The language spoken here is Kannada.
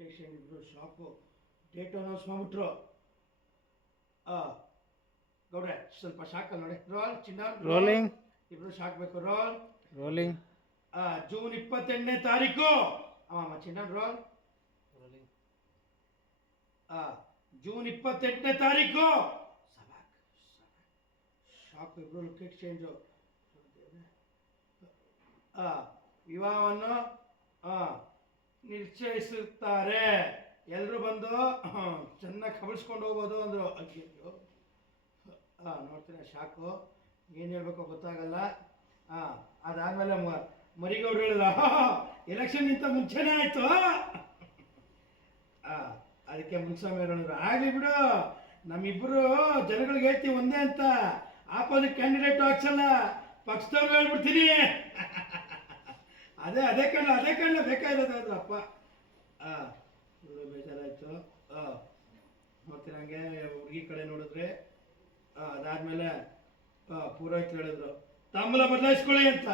ಸ್ಟೇಷನ್ ಇಬ್ರು ಶಾಪು ಡೇಟ್ ಅನೌನ್ಸ್ ಮಾಡ್ಬಿಟ್ರು ಗೌಡ್ರೆ ಸ್ವಲ್ಪ ಶಾಕಲ್ಲಿ ನೋಡಿ. ರೋಲ್ ಚಿನ್ನ ರೋಲಿಂಗ್ ಇಬ್ರು ಶಾಕ್ ಬೇಕು. ರೋಲ್ ರೋಲಿಂಗ್ ಜೂನ್ ಇಪ್ಪತ್ತೆಂಟನೇ ತಾರೀಕು. ಅಮ್ಮ ಚಿನ್ನ ರೋಲ್ ರೋಲಿಂಗ್ ಜೂನ್ ಇಪ್ಪತ್ತೆಂಟನೇ ತಾರೀಕು. ಶಾಪ್ ಶಾಕ್ ಇಬ್ರು ಲೊಕೇಟ್ ಚೇಂಜು ವಿವಾಹವನ್ನು ಆ, ನಿಶ್ಚಯಿಸುತ್ತಾರೆ ಎಲ್ಲರೂ ಬಂದು ಚೆನ್ನಾಗಿ ಕಬಳಿಸ್ಕೊಂಡು ಹೋಗ್ಬೋದು ಅಂದರು. ಅಯ್ಯೋ ಹಾಂ ನೋಡ್ತೀನಿ ಶಾಕು. ಏನು ಹೇಳ್ಬೇಕೋ ಗೊತ್ತಾಗಲ್ಲ. ಹಾಂ ಅದಾದಮೇಲೆ ಮರಿಗೌಡ್ರು ಹೇಳಿದ ಎಲೆಕ್ಷನ್ಗಿಂತ ಮುಂಚೆನೇ ಆಯಿತು ಹಾಂ ಅದಕ್ಕೆ ಮುನ್ಸ್ವಾಮಿ ಹೇಳಿದ್ರು, ಆಗಲಿ ಬಿಡು ನಮ್ಮಿಬ್ಬರು ಜನಗಳಿಗೆ ಹೇಳ್ತೀವಿ ಒಂದೇ ಅಂತ. ಆಪೋಸಿಟ್ ಕ್ಯಾಂಡಿಡೇಟ್ ಹಾಕ್ಸಲ್ಲ ಪಕ್ಷದವ್ರು ಹೇಳ್ಬಿಡ್ತೀನಿ. ಅದೇ ಅದೇ ಕಣ್ಣು, ಅದೇ ಕಣ್ಣ ಬೇಕಾಗಿರೋದು ಅದು ಅಪ್ಪ. ಹಾಂ ಬೇಜಾರಾಯ್ತು. ಹಾಂ ಮತ್ತೆ ಹಂಗೆ ಹುಡುಗಿ ಕಡೆ ನೋಡಿದ್ರೆ ಹಾಂ ಅದಾದ್ಮೇಲೆ ಹೇಳಿದ್ರು ತಾಂಬೂಲ ಬದಲಾಯಿಸ್ಕೊಳ್ಳಿ ಅಂತ.